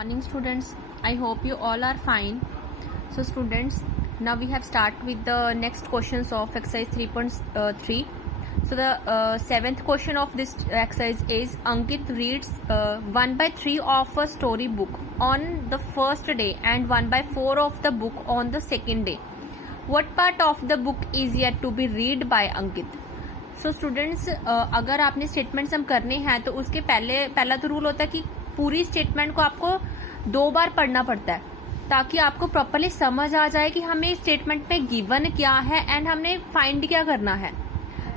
Morning students, I hope you all are fine. So students, now we have start with the next questions of exercise 3.3. So the seventh question of this exercise is Ankit reads 1/3 of a story book on the first day and 1/4 of the book on the second day. What part of the book is yet to be read by Ankit? So students अगर आपने statements हम करने हैं तो उसके पहला तो rule होता है कि पूरी स्टेटमेंट को आपको 2 बार पढ़ना पड़ता है ताकि आपको प्रॉपरली समझ आ जाए कि हमें स्टेटमेंट में गिवन क्या है एंड हमने फाइंड क्या करना है।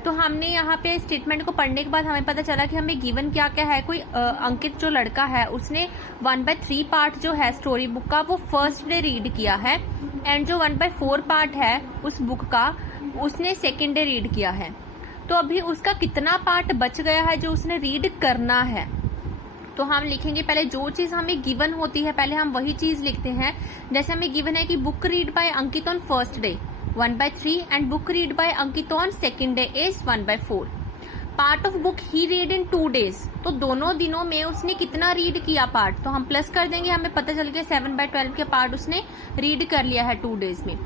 तो हमने यहाँ पे स्टेटमेंट को पढ़ने के बाद हमें पता चला कि हमें गिवन क्या क्या है। कोई अंकित जो लड़का है उसने 1/3 पार्ट जो है स्टोरी बुक का वो फर्स्ट डे रीड किया है एंड जो 1/4 पार्ट है उस बुक का उसने सेकेंड डे रीड किया है। तो अभी उसका कितना पार्ट बच गया है जो उसने रीड करना है। तो हम लिखेंगे पहले जो चीज हमें गिवन होती है पहले हम वही चीज लिखते हैं। जैसे हमें गिवन है कि book read by Ankit on first day 1/3 and book read by Ankit on second day is 1/4। Part of book he read in 2 days, तो दोनों दिनों में उसने कितना रीड किया पार्ट, तो हम प्लस कर देंगे। हमें पता चल गया 7/12 के पार्ट उसने रीड कर लिया है 2 days में।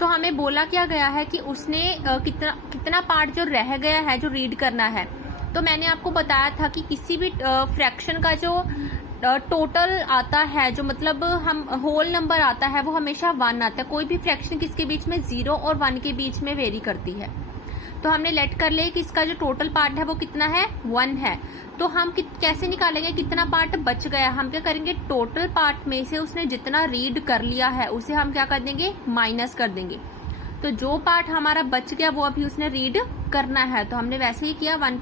तो हमें बोला क्या गया है कि उसने कितना पार्ट जो रह गया है जो रीड करना है। तो मैंने आपको बताया था कि किसी भी फ्रैक्शन का जो टोटल आता है जो मतलब हम होल नंबर आता है वो हमेशा 1 आता है। कोई भी फ्रैक्शन किसके बीच में 0 और 1 के बीच में वेरी करती है। तो हमने लेट कर लिया कि इसका जो टोटल पार्ट है वो कितना है 1 है। तो हम कैसे निकालेंगे कितना पार्ट बच गया। हम क्या करेंगे टोटल पार्ट में से उसने जितना रीड कर लिया है उसे हम क्या कर देंगे माइनस कर देंगे। तो जो पार्ट हमारा बच गया वो अभी उसने रीड करना है। तो हमने वैसे ही किया 1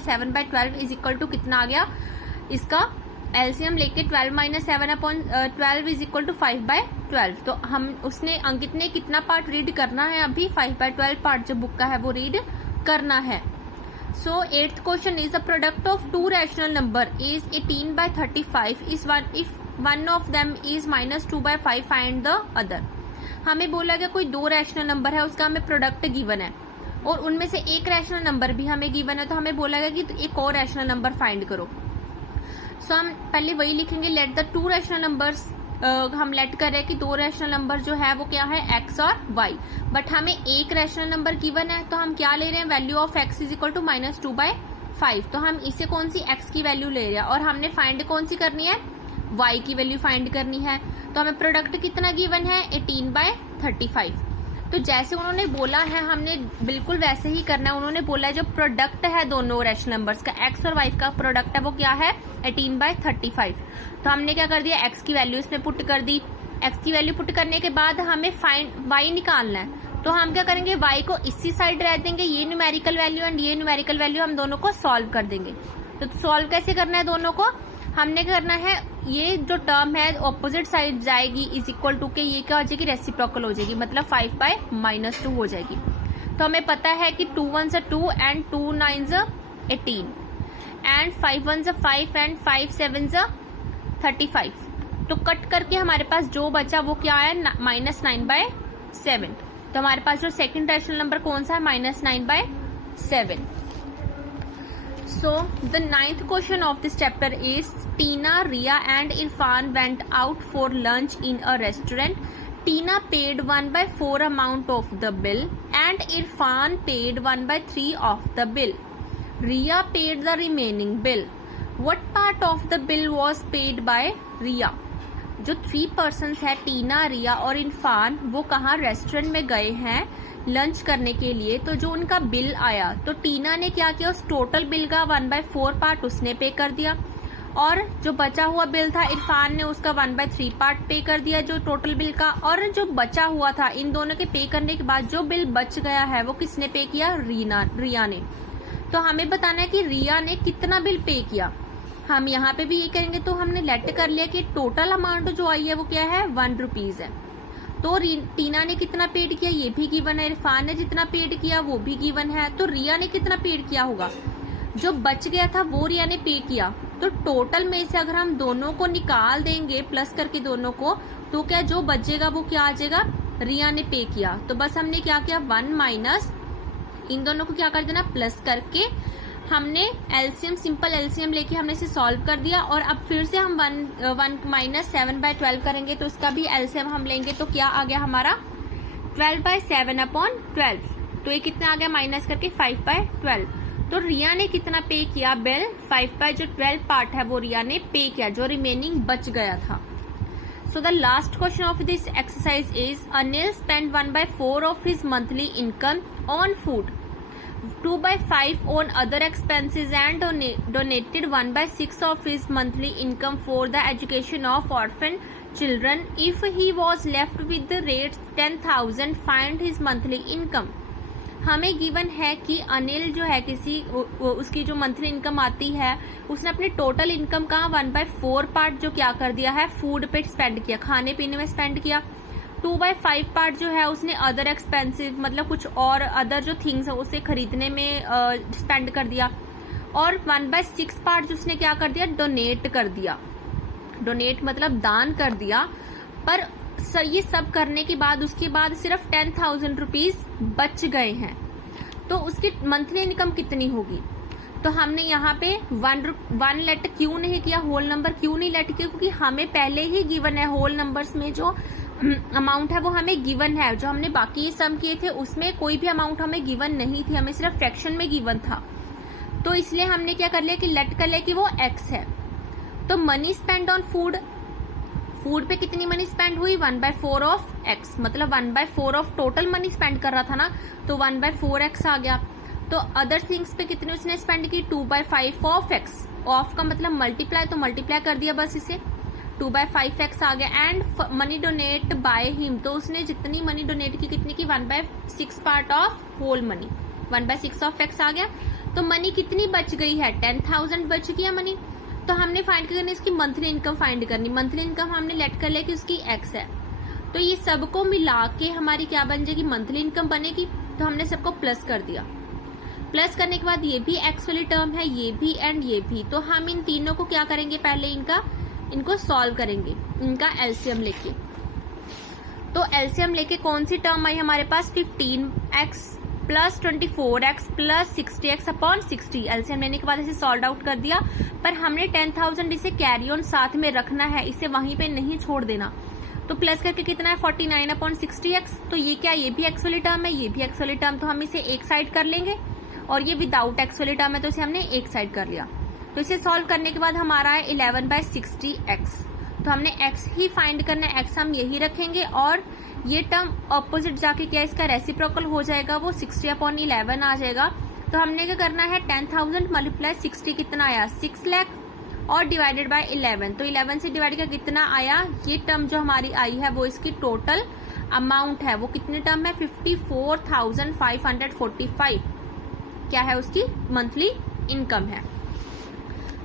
- 7/12 इज इक्वल टू कितना आ गया। इसका एलसीएम लेके 12 - 7/12 इज इक्वल टू 5/12। तो हम उसने अंकित ने कितना पार्ट रीड करना है अभी 5/12 पार्ट जो बुक का है वो रीड करना है। So 8th question is the product of 2 rational number is 18/35 is if one of them is -2/5 find the other। हमें बोला गया कोई 2 रैशनल नंबर है उसका हमें प्रोडक्ट गिवन है और उनमें से एक रैशनल नंबर भी हमें गिवन है। तो हमें बोला गया कि एक और रैशनल नंबर फाइंड करो। सो हम पहले वही लिखेंगे लेट द 2 रैशनल नंबर्स। हम लेट कर रहे हैं कि 2 रैशनल नंबर जो है वो क्या है x और y, बट हमें एक रैशनल नंबर गिवन है। तो हम क्या ले रहे हैं value of x is equal to -2/5। तो हम इसे कौन सी x की वैल्यू ले रहे हैं और हमने फाइंड कौन सी करनी है y की वैल्यू फाइंड करनी है। तो हमें प्रोडक्ट कितना गिवन है 18/35। तो जैसे उन्होंने बोला है हमने बिल्कुल वैसे ही करना है। उन्होंने बोला है जो प्रोडक्ट है दोनों रैशनल नंबर्स का x और y का प्रोडक्ट है वो क्या है 18/35। तो हमने क्या कर दिया x की वैल्यू इसमें पुट कर दी। x की वैल्यू पुट करने के बाद हमें फाइंड y निकालना है। तो हम क्या करेंगे y को इसी साइड रह देंगे, ये न्यूमेरिकल वैल्यू एंड ये न्यूमेरिकल वैल्यू हम दोनों को सॉल्व कर देंगे। तो सॉल्व कैसे करना है दोनों को, हमने करना है ये जो टर्म है ऑपोजिट साइड जाएगी इज इक्वल टू के ये क्या हो जाएगी रेसिप्रोकल हो जाएगी, मतलब 5/-2 हो जाएगी। तो हमें पता है कि 2 1s 2 and 2 9s 18 and 5 1s 5 and 5 7s 35। तो कट करके हमारे पास जो बचा वो क्या है -9/7। तो हमारे पास जो सेकंड रैशनल नंबर कौन सा है -9/7। So the 9th question of this chapter is Tina, Ria and Irfan went out for lunch in a restaurant. Tina paid 1/4 amount of the bill and Irfan paid 1/3 of the bill. Ria paid the remaining bill. What part of the bill was paid by Ria? जो 3 persons है टीना रिया और इरफान वो कहाँ restaurant में गए हैं lunch करने के लिए। तो जो उनका बिल आया तो टीना ने क्या किया उस टोटल बिल का 1/4 पार्ट उसने पे कर दिया और जो बचा हुआ बिल था इरफान ने उसका 1/3 पार्ट पे कर दिया जो टोटल बिल का। और जो बचा हुआ था इन दोनों के पे करने के बाद जो बिल बच गया है वो किसने पे किया रिया ने। तो हमें बताना है कि रिया ने कितना बिल पे किया। हम यहाँ पे भी ये करेंगे। तो हमने लेट कर लिया कि टोटल अमाउंट जो आई है वो क्या है 1 रुपीज है। तो टीना ने कितना पेड किया ये भी गिवन है, इरफान ने जितना पेड किया वो भी गिवन है। तो रिया ने कितना पेड किया होगा, जो बच गया था वो रिया ने पे किया। तो टोटल में से अगर हम दोनों को निकाल देंगे प्लस करके दोनों को तो क्या जो बचेगा वो क्या आ जाएगा रिया ने पे किया। तो बस हमने क्या किया 1 माइनस इन दोनों को क्या कर देना प्लस करके हमने एलसीएम, सिंपल एलसीएम लेके हमने इसे सॉल्व कर दिया, और अब फिर से हम 1 माइनस 7/12 करेंगे, तो इसका भी एलसीएम हम लेंगे, तो क्या आ गया हमारा 12/7/12। तो ये कितना आ गया माइनस करके 5/12। तो रिया ने कितना पे किया बिल, 5/12 पार्ट है वो रिया ने पे किया, जो रिमेनिंग बच गया था। So the last question of this exercise is Anil spend 1/4 of his monthly income on food, 2/5 on other expenses and donated 1/6 of his monthly income for the education of orphan children. If he was left with the rate 10,000, find his monthly income. हमें given है कि अनिल जो है उसकी जो monthly income आती है, उसने अपने टोटल इनकम का 1/4 पार्ट जो क्या कर दिया है, फूड पे स्पेंड किया, खाने पीने में स्पेंड किया। 2/5 पार्ट जो है उसने अदर एक्सपेंसिव, मतलब कुछ और अदर जो थिंग्स है उसे खरीदने में स्पेंड कर दिया, और 1/6 पार्ट जो उसने क्या कर दिया, डोनेट कर दिया। डोनेट मतलब दान कर दिया। पर ये सब करने के बाद उसके बाद सिर्फ 10,000 रुपीज बच गए हैं, तो उसकी मंथली इनकम कितनी होगी। तो हमने यहाँ पे 1 लेट क्यों नहीं किया, होल नंबर क्यों नहीं लेट किया, क्योंकि हमें पहले ही गिवन है होल नंबर्स में जो अमाउंट है वो हमें गिवन है। जो हमने बाकी ये सम किए थे उसमें कोई भी अमाउंट हमें गिवन नहीं थी, हमें सिर्फ फ्रैक्शन में गिवन था। तो इसलिए हमने क्या कर लिया कि लेट कर लिया कि वो x है। तो money spend on food, food पे कितनी मनी स्पेंड हुई, 1/4 ऑफ x, मतलब 1/4 ऑफ टोटल मनी स्पेंड कर रहा था ना, तो 1/4x आ गया। तो अदर थिंग्स पे कितनी उसने स्पेंड की, 2/5 ऑफ x, ऑफ का मतलब मल्टीप्लाई, तो मल्टीप्लाई कर दिया बस इसे, 2/5x आ गया। And money donate by him, तो उसने जितनी मनी डोनेट की कितनी की, 1/6 part of whole money, 1/6 of x आ गया। तो मनी कितनी बच गई है, 10,000 बच गया मनी। तो हमने फाइंड करनी इसकी मंथली इनकम फाइंड करनी, मंथली इनकम हमने लेट कर लिया कि उसकी x है। तो ये सबको मिला के हमारी क्या बन जाएगी, मंथली इनकम बनेगी। तो हमने सबको प्लस कर दिया, प्लस करने के बाद ये भी x वाली टर्म है, ये भी एंड ये भी। तो हम इन तीनों को क्या करेंगे, पहले इनको सॉल्व करेंगे, इनका एलसीएम लेके। तो एलसीएम लेके कौन सी टर्म आई हमारे पास, 15x plus 24x plus 60x upon 60। LCM लेने के बाद इसे सॉल्व आउट कर दिया, पर हमने 10,000 इसे कैरी ऑन साथ में रखना है, इसे वहीं पे नहीं छोड़ देना। तो प्लस करके कितना है, 49 अपॉन 60x। तो ये क्या, ये भी x वाली टर्म है, ये भी x वाली टर्म, तो हम इसे एक साइड कर लेंगे, और ये विदाउट x वाली टर्म है तो इसे हमने एक साइड कर लिया। तो इसे सॉल्व करने के बाद हमारा है 11/60x। तो हमने x ही फाइंड करना है, x हम यही रखेंगे, और ये टर्म ऑपोजिट जाके क्या इसका रेसिप्रोकल हो जाएगा, वो 60/11 आ जाएगा। तो हमने क्या करना है, 10,000 मल्टीप्लाई 60 कितना आया, 6 लाख, और डिवाइडेड बाय 11। तो 11 से डिवाइड का कितना आया, ये टर्म जो हमारी आई है वो इसकी टोटल अमाउंट है, वो कितनी टर्म है, 54,545 क्या है उसकी मंथली इनकम है।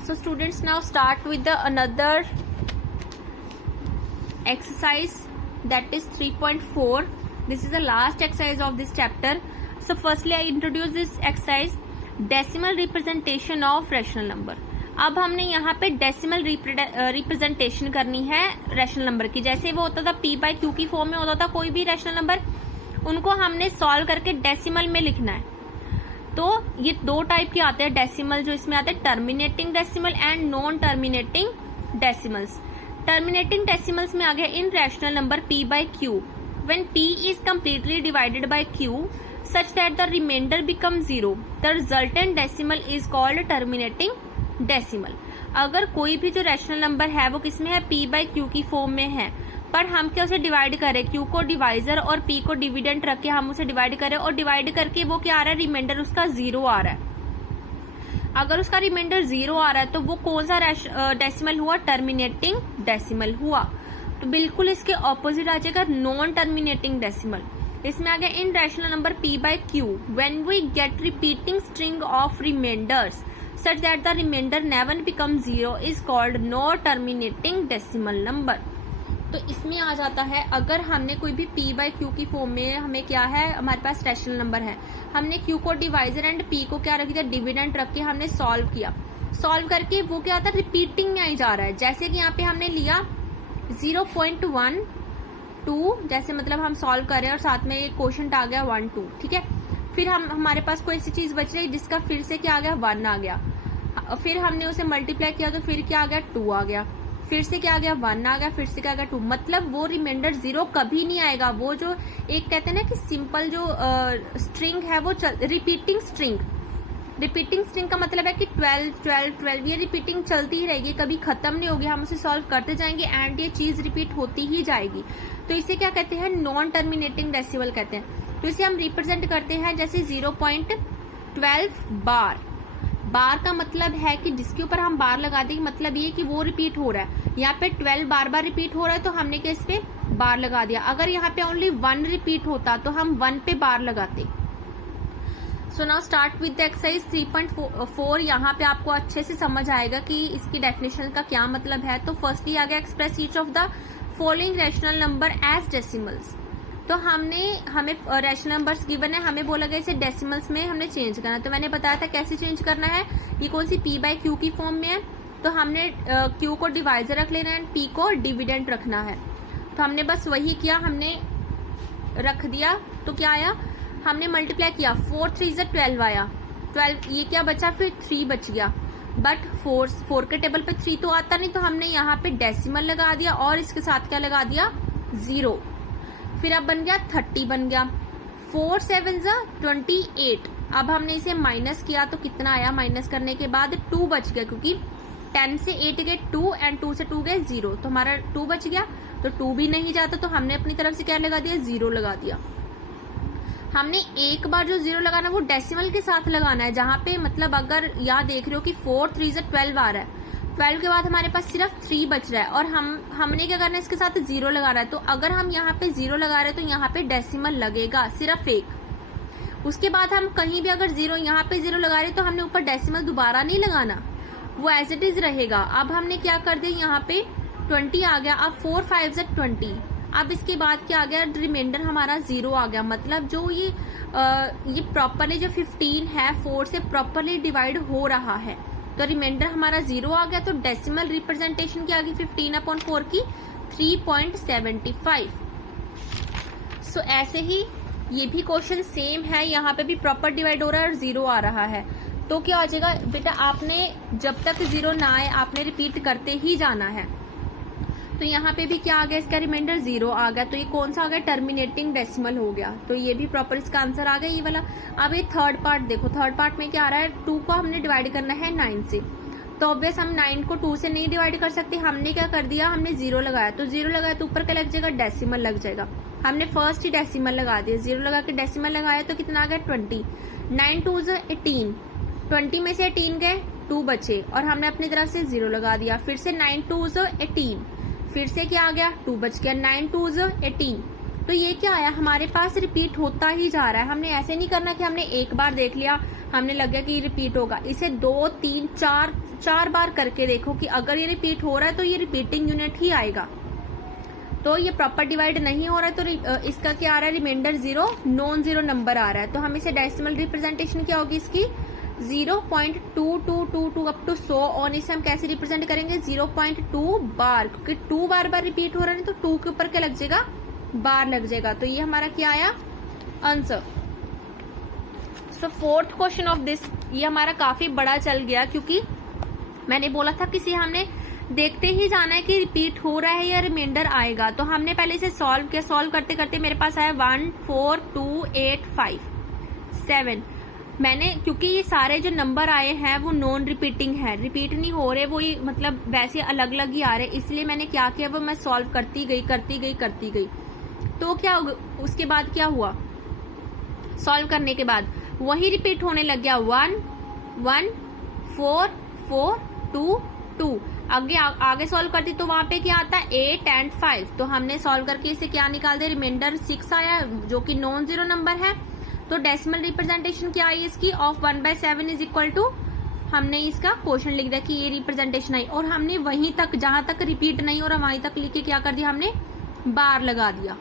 So students, now start with the another exercise, that is 3.4. This is the last exercise of this chapter. So firstly I introduce this exercise, decimal representation of rational number. अब हमने यहाँ पे decimal representation करनी है rational number की। जैसे वो होता था p/q की फॉर्म में होता था कोई भी रैशनल नंबर, उनको हमने सॉल्व करके डेसिमल में लिखना है। तो ये दो टाइप के आते हैं डेसिमल, जो इसमें आते हैं terminating decimal and non terminating decimals. Terminating decimals में आ गया in rational number p/q when p is completely divided by q such that the remainder becomes 0, the resultant decimal is called terminating decimal. अगर कोई भी जो rational number है वो किसमें है, p/q की फॉर्म में है, पर हम क्या उसे डिवाइड करें, q को डिवाइजर और p को डिविडेंट रख के हम उसे डिवाइड करें, और डिवाइड करके वो क्या आ रहा है, रिमाइंडर उसका 0 आ रहा है। अगर उसका रिमाइंडर 0 आ रहा है तो वो कौन सा डेसिमल हुआ, टर्मिनेटिंग डेसिमल हुआ। तो बिल्कुल इसके ऑपोजिट आ जाएगा नॉन टर्मिनेटिंग डेसिमल। इसमें आ गया in rational number p/q when we get repeating string of reminders such that the remainder never becomes 0 is called no terminating decimal number. तो इसमें आ जाता है, अगर हमने कोई भी p/q की फॉर्म में, हमें क्या है, हमारे पास रैशनल नंबर है, हमने q को डिवाइजर एंड p को क्या रख दिया, डिविडेंट रख के हमने सॉल्व किया। सॉल्व करके वो क्या आता है, रिपीटिंग में आई जा रहा है। जैसे कि यहाँ पे हमने लिया 0.12, जैसे मतलब हम सॉल्व कर रहे हैं और साथ में क्वोशंट आ गया 1 2, ठीक है। फिर हमारे पास कोई ऐसी चीज बच रही जिसका फिर से क्या आ गया, 1 आ गया, फिर हमने उसे मल्टीप्लाई किया तो फिर क्या आ गया, 2 आ गया, फिर से क्या आ गया, 1 आ गया, फिर से क्या आ गया, 2। मतलब वो रिमाइंडर 0 कभी नहीं आएगा। वो जो एक कहते हैं ना कि सिंपल जो स्ट्रिंग है वो रिपीटिंग स्ट्रिंग का मतलब है कि 12 12 12 ये रिपीटिंग चलती ही रहेगी, कभी खत्म नहीं होगी। हम उसे सॉल्व करते जाएंगे एंड ये चीज रिपीट होती ही जाएगी। तो इसे क्या कहते हैं, नॉन टर्मिनेटिंग डेसिमल कहते हैं। तो इसे हम रिप्रेजेंट करते हैं जैसे 0.12 बार। बार का मतलब है कि जिसके ऊपर हम बार लगा देंगे, मतलब ये कि वो रिपीट हो रहा है। यहाँ पे 12 बार बार रिपीट हो रहा है तो हमने क्या इस पे बार लगा दिया। अगर यहाँ पे ओनली 1 रिपीट होता तो हम 1 पे बार लगाते। So now start with the exercise 3.4। यहाँ पे आपको अच्छे से समझ आएगा कि इसकी डेफिनेशन का क्या मतलब है। तो फर्स्टली आ गया, express each of the following rational number as decimals. तो हमें रैशनल नंबर्स गिवन है, हमें बोला गया इसे डेसिमल्स में हमने चेंज करना। तो मैंने बताया था कैसे चेंज करना है। ये कौन सी p/q की फॉर्म में है, तो हमने q को डिवाइजर रख लेना है एंड p को डिविडेंड रखना है। तो हमने बस वही किया, हमने रख दिया। तो क्या आया, हमने मल्टीप्लाई किया, 4 3 = 12 आया, 12 ये क्या बचा, फिर 3 बच गया। बट 4 के टेबल पे 3 तो आता नहीं, तो हमने यहाँ पे डेसिमल लगा दिया और इसके साथ क्या लगा दिया, 0। फिर अब बन गया 30 बन गया। 4 7 = 28। अब हमने इसे माइनस किया तो कितना आया, माइनस करने के बाद 2 बच गया, क्योंकि 10 से 8 गए 2 एंड 2 से 2 गए 0, तो हमारा 2 बच गया। तो 2 भी नहीं जाता तो हमने अपनी तरफ से क्या लगा दिया, 0 लगा दिया। हमने एक बार जो 0 लगाना वो डेसिमल के साथ लगाना है, जहां पे मतलब अगर यहाँ देख रहे हो कि 4 3 = 12 आ रहा है, 12 के बाद हमारे पास सिर्फ 3 बच रहा है और हमने क्या करना है, इसके साथ 0 लगा रहा है। तो अगर हम यहाँ पे 0 लगा रहे हैं तो यहाँ पे डेसिमल लगेगा सिर्फ एक। उसके बाद हम कहीं भी अगर 0 यहाँ पे 0 लगा रहे हैं तो हमने ऊपर डेसिमल दोबारा नहीं लगाना, वो एज इट इज रहेगा। अब हमने क्या कर दिया, यहाँ पे 20 आ गया। अब 4 5 = 20। अब इसके बाद क्या आ गया, रिमाइंडर हमारा 0 आ गया। मतलब जो ये प्रॉपरली जो 15 है 4 से प्रॉपरली डिवाइड हो रहा है, तो रिमाइंडर हमारा 0 आ गया। तो डेसिमल रिप्रेजेंटेशन क्या आ गई 15/4 की 3.75। सो ऐसे ही ये भी क्वेश्चन सेम है, यहाँ पे भी प्रॉपर डिवाइड हो रहा है और 0 आ रहा है। तो क्या आ जाएगा बेटा, आपने जब तक 0 ना आए आपने रिपीट करते ही जाना है। तो यहाँ पे भी क्या आ गया, इसका रिमाइंडर 0 आ गया। तो ये कौन सा आ गया, टर्मिनेटिंग डेसिमल हो गया। तो ये भी प्रॉपर इसका आंसर आ गया ये वाला। अब ये थर्ड पार्ट देखो, थर्ड पार्ट में क्या आ रहा है, 2 को हमने डिवाइड करना है 9 से। तो ऑब्वियस हम 9 को 2 से नहीं डिवाइड कर सकते, हमने क्या कर दिया, हमने 0 लगाया। तो 0 लगाया तो ऊपर क्या लग जाएगा, डेसिमल लग जाएगा। हमने फर्स्ट ही डेसिमल लगा दिया, 0 लगा के डेसिमल लगाया तो कितना आ गया 20। 9 2 = 18, 20 में से 18 गए 2 बचे और हमने अपनी तरफ से 0 लगा दिया। फिर से 9 2 = 18, फिर से क्या आ गया 2 बच गया। 9 2 = 18। तो ये क्या आया, हमारे पास रिपीट होता ही जा रहा है। हमने ऐसे नहीं करना कि हमने एक बार देख लिया, हमने लग गया कि ये रिपीट होगा। इसे 2 3 4 बार करके देखो कि अगर ये रिपीट हो रहा है तो ये रिपीटिंग यूनिट ही आएगा। तो ये प्रॉपर डिवाइड नहीं हो रहा है तो इसका क्या आ रहा है, रिमाइंडर 0 नॉन 0 नंबर आ रहा है। तो हम इसे डेसिमल रिप्रेजेंटेशन क्या होगी इसकी 0.2222 अप टू 100 और इसे हम कैसे रिप्रेजेंट करेंगे 0.2 बार, क्योंकि 2 बार बार रिपीट हो रहा है तो 2 के ऊपर क्या लग जाएगा, बार लग जाएगा। तो ये हमारा क्या आया answer. So fourth question of this, ये हमारा काफी बड़ा चल गया क्योंकि मैंने बोला था कि हमने देखते ही जाना है कि रिपीट हो रहा है या रिमाइंडर आएगा। तो हमने पहले इसे सॉल्व किया, सॉल्व करते करते मेरे पास आया 1 4 2 8 5 7। मैंने क्योंकि ये सारे जो नंबर आए हैं वो नॉन रिपीटिंग है, रिपीट नहीं हो रहे, वो ये मतलब वैसे अलग अलग ही आ रहे, इसलिए मैंने क्या किया, वो मैं सॉल्व करती गई। तो क्या उसके बाद क्या हुआ, सॉल्व करने के बाद वही रिपीट होने लग गया 1 1 4 4 2 2। आगे सॉल्व करती तो वहां पे क्या आता है 8 एंड 5। तो हमने सॉल्व करके इसे क्या निकाल दिया, रिमाइंडर 6 आया जो कि नॉन 0 नंबर है। तो डेसिमल रिप्रेजेंटेशन क्या आई इसकी ऑफ 1/7 इज इक्वल टू, हमने इसका क्वेश्चन लिख दिया कि ये रिप्रेजेंटेशन आई और हमने वहीं तक जहां तक रिपीट नहीं हो रहा वहीं तक लिख के क्या कर दिया, हमने बार लगा दिया।